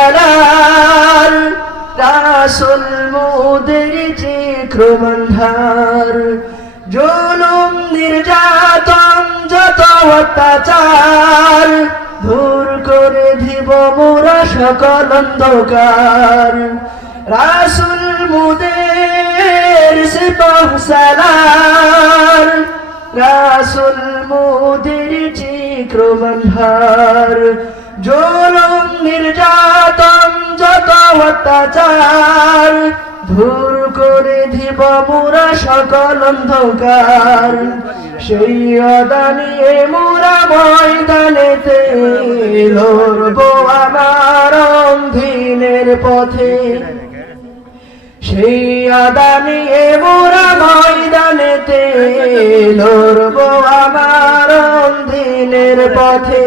শ্রীপসালার রাসূল মোদের চিক্রবন্ধার জুলুম নির্যাতন যত অত্যাচার দূর করে দিব মোরা সকল অন্ধকার রাসূল মোদের সিপাহসালার রাসূল মোদের চিক্রবন্ধার জুলুম নির্যাতন যত অত্যাচার দূর করে দিব মোরা সকল অন্ধকার সেই অদানিয়ে মোরা ময়দানেতে লড়ব আমার দিনের পথে সেই আদানিয়ে মোরা ময়দানেতে লড়ব আমার দিনের পথে